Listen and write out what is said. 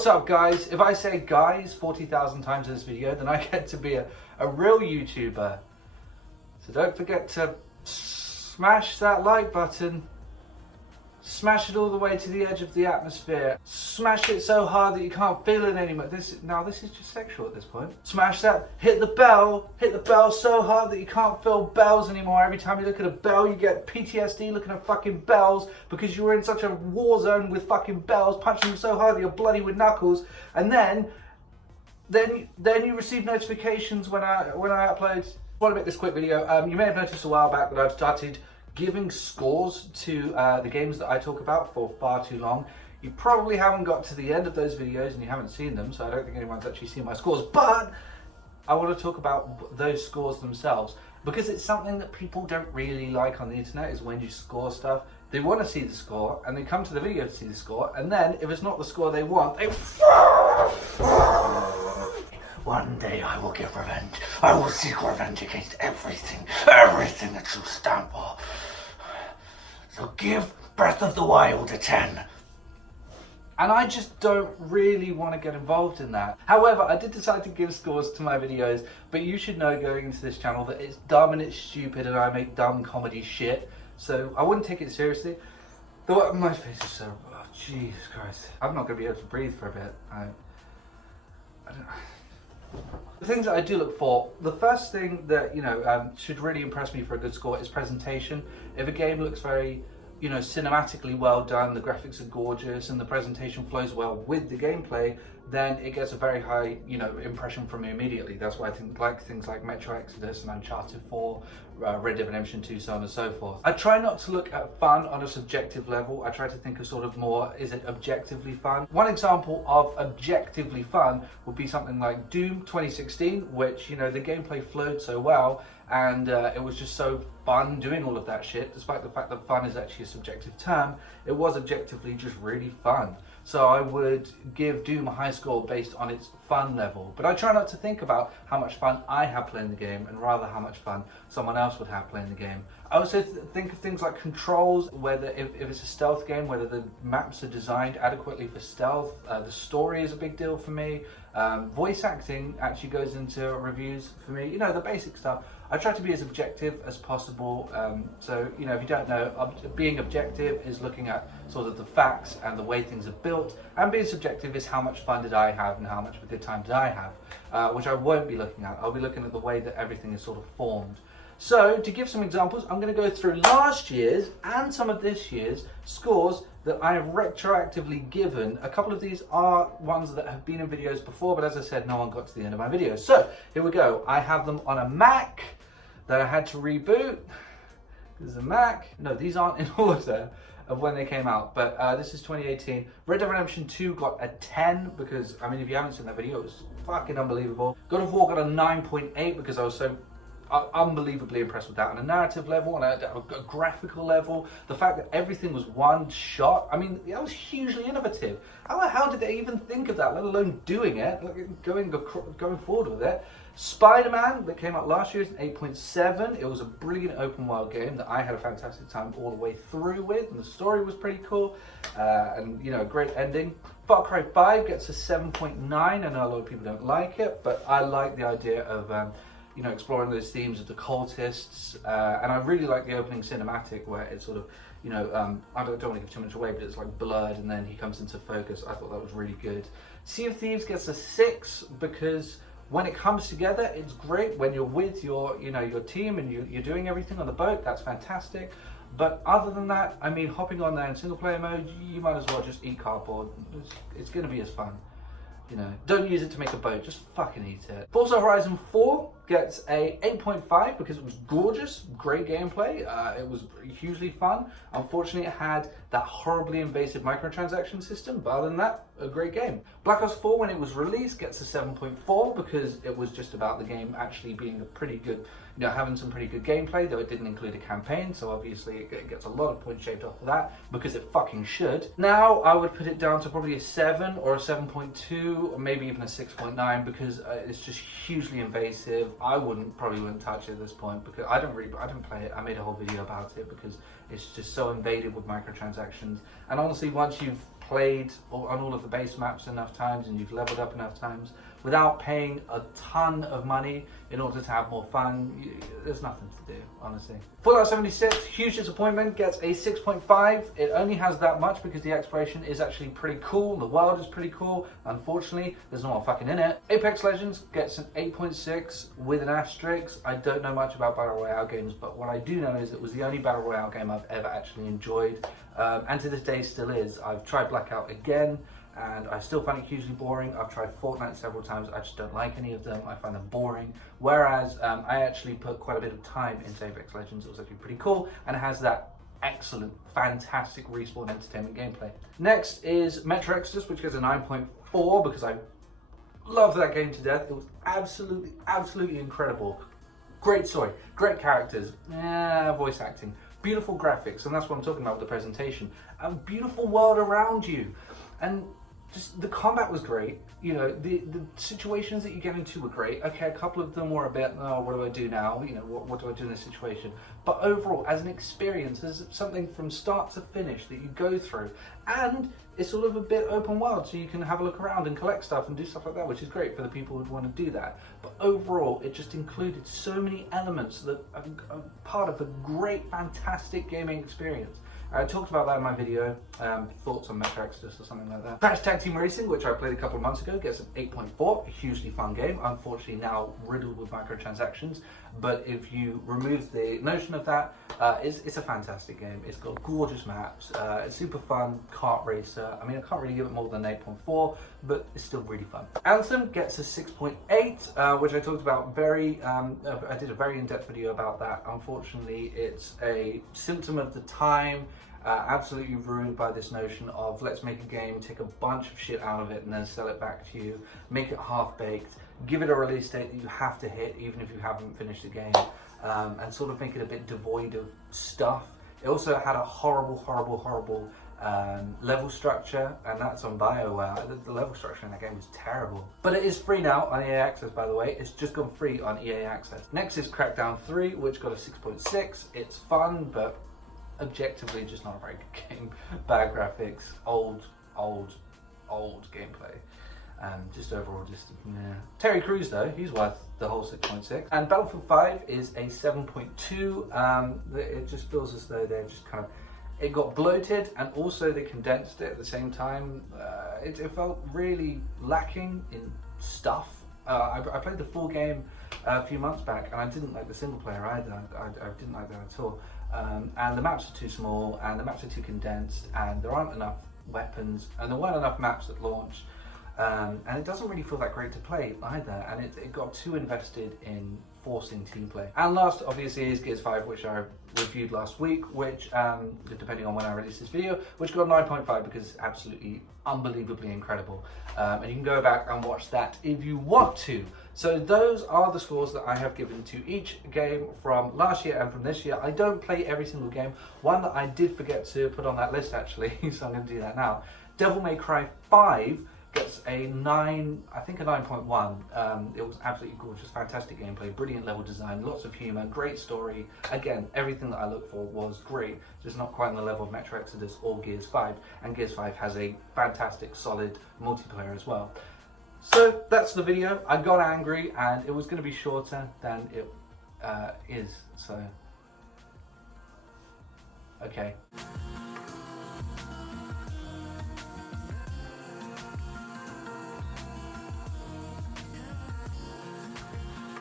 What's up, guys? If I say guys 40,000 times in this video, then I get to be a real YouTuber. So don't forget to smash that like button. Smash it all the way to the edge of the atmosphere. Smash it so hard that you can't feel it anymore. This is just sexual at this point. Smash that. Hit the bell so hard that you can't feel bells anymore. Every time you look at a bell, you get PTSD looking at fucking bells because you were in such a war zone with fucking bells, punching them so hard that you're bloody with knuckles. And then you receive notifications when I upload. I want to make this quick video. You may have noticed a while back that I've started giving scores to the games that I talk about for far too long. You probably haven't got to the end of those videos and you haven't seen them, so I don't think anyone's actually seen my scores, but I want to talk about those scores themselves because it's something that people don't really like on the internet, is when you score stuff. They want to see the score and they come to the video to see the score, and then if it's not the score they want, they one day I will get revenge. I will seek revenge against everything that you stand for. So give Breath of the Wild a 10. And I just don't really want to get involved in that. However, I did decide to give scores to my videos, but you should know going into this channel that it's dumb and it's stupid and I make dumb comedy shit. So I wouldn't take it seriously. My face is so, oh, Jesus Christ. I'm not going to be able to breathe for a bit. I don't know. The things that I do look for, the first thing that, should really impress me for a good score is presentation. If a game looks very, cinematically well done, the graphics are gorgeous and the presentation flows well with the gameplay, then it gets a very high, impression from me immediately. That's why I like things like Metro Exodus and Uncharted 4, Red Dead Redemption 2, so on and so forth. I try not to look at fun on a subjective level. I try to think of sort of more, is it objectively fun? One example of objectively fun would be something like Doom 2016, which, the gameplay flowed so well and it was just so fun doing all of that shit. Despite the fact that fun is actually a subjective term, it was objectively just really fun. So I would give Doom a high score based on its fun level. But I try not to think about how much fun I have playing the game and rather how much fun someone else would have playing the game. I also think of things like controls, whether if it's a stealth game, whether the maps are designed adequately for stealth. The story is a big deal for me. Voice acting actually goes into reviews for me. The basic stuff. I try to be as objective as possible. So, if you don't know, being objective is looking at sort of the facts and the way things are built. And being subjective is how much fun did I have and how much of a good time did I have, which I won't be looking at. I'll be looking at the way that everything is sort of formed. So, to give some examples, I'm going to go through last year's and some of this year's scores that I have retroactively given. A couple of these are ones that have been in videos before, but as I said, no one got to the end of my videos. So, here we go. I have them on a Mac that I had to reboot. This is a Mac. No, these aren't in order of when they came out, but this is 2018. Red Dead Redemption 2 got a 10 because, if you haven't seen that video, it was fucking unbelievable. God of War got a 9.8 because I was so unbelievably impressed with that on a narrative level, on a graphical level. The fact that everything was one shot, that was hugely innovative. How the hell did they even think of that, let alone doing it, going forward with it? Spider-Man, that came out last year, is an 8.7. It was a brilliant open world game that I had a fantastic time all the way through with, and the story was pretty cool, and a great ending. Far Cry 5 gets a 7.9. I know a lot of people don't like it, but I like the idea of exploring those themes of the cultists, and I really like the opening cinematic where it's sort of, I don't want to give too much away, but it's like blurred and then he comes into focus. I thought that was really good. Sea of Thieves gets a 6 because when it comes together, it's great. When you're with your team and you're doing everything on the boat, that's fantastic. But other than that, hopping on there in single player mode, you might as well just eat cardboard. It's going to be as fun. Don't use it to make a boat, just fucking eat it. Forza Horizon 4 gets a 8.5 because it was gorgeous, great gameplay, it was hugely fun. Unfortunately, it had that horribly invasive microtransaction system, but other than that, a great game. Black Ops 4, when it was released, gets a 7.4 because it was just about the game actually being a pretty good, having some pretty good gameplay, though it didn't include a campaign, so obviously it gets a lot of points shaved off of that, because it fucking should. Now, I would put it down to probably a 7 or a 7.2, or maybe even a 6.9, because it's just hugely invasive. I probably wouldn't touch it at this point, because I don't play it. I made a whole video about it, because it's just so invaded with microtransactions, and honestly, once you've played on all of the base maps enough times and you've leveled up enough times without paying a ton of money in order to have more fun, there's nothing to do, honestly. Fallout 76, huge disappointment, gets a 6.5. It only has that much because the exploration is actually pretty cool, the world is pretty cool. Unfortunately, there's not a fucking in it. Apex Legends gets an 8.6 with an asterisk. I don't know much about Battle Royale games, but what I do know is it was the only Battle Royale game I've ever actually enjoyed, and to this day still is. I've tried Blackout again, and I still find it hugely boring. I've tried Fortnite several times. I just don't like any of them. I find them boring. Whereas I actually put quite a bit of time into Apex Legends. It was actually pretty cool, and it has that excellent, fantastic Respawn Entertainment gameplay. Next is Metro Exodus, which gets a 9.4 because I love that game to death. It was absolutely incredible. Great story, great characters, voice acting, beautiful graphics, and that's what I'm talking about with the presentation. A beautiful world around you, and just the combat was great. You know, the situations that you get into were great. Okay, a couple of them were a bit, oh, what do I do now? You know, what do I do in this situation? But overall, as an experience, there's something from start to finish that you go through, and it's sort of a bit open world, so you can have a look around and collect stuff and do stuff like that, which is great for the people who want to do that. But overall, it just included so many elements that are part of a great, fantastic gaming experience. I talked about that in my video, thoughts on Metro Exodus or something like that. Crash Tag Team Racing, which I played a couple of months ago, gets an 8.4, a hugely fun game, unfortunately now riddled with microtransactions, but if you remove the notion of that, it's a fantastic game. It's got gorgeous maps, it's super fun, kart racer. I mean, I can't really give it more than 8.4, but it's still really fun. Anthem gets a 6.8, which I talked about I did a very in-depth video about that. Unfortunately, it's a symptom of the time, absolutely ruined by this notion of let's make a game, take a bunch of shit out of it and then sell it back to you, make it half-baked, give it a release date that you have to hit even if you haven't finished the game, and sort of make it a bit devoid of stuff. It also had a horrible level structure, and that's on BioWare. The level structure in that game is terrible. But it is free now on EA Access, by the way. It's just gone free on EA Access. Next is Crackdown 3, which got a 6.6. It's fun, but objectively just not a very good game. Bad graphics, old gameplay. Just overall, Terry Crews though, he's worth the whole 6.6. And Battlefield 5 is a 7.2. It just feels as though they're just kind of, it got bloated and also they condensed it at the same time. It felt really lacking in stuff. I played the full game a few months back and I didn't like the single player either. I didn't like that at all. And the maps are too small and the maps are too condensed and there aren't enough weapons and there weren't enough maps at launch. And it doesn't really feel that great to play either, and it got too invested in forcing team play. And last, obviously, is Gears 5, which I reviewed last week, which, depending on when I release this video, which got 9.5 because it's absolutely unbelievably incredible. And you can go back and watch that if you want to. So those are the scores that I have given to each game from last year and from this year. I don't play every single game. One that I did forget to put on that list, actually, so I'm going to do that now. Devil May Cry 5 gets a 9, I think a 9.1. It was absolutely gorgeous, fantastic gameplay, brilliant level design, lots of humour, great story. Again, everything that I look for was great, just not quite on the level of Metro Exodus or Gears 5. And Gears 5 has a fantastic, solid multiplayer as well. So that's the video. I got angry and it was going to be shorter than it is, so okay.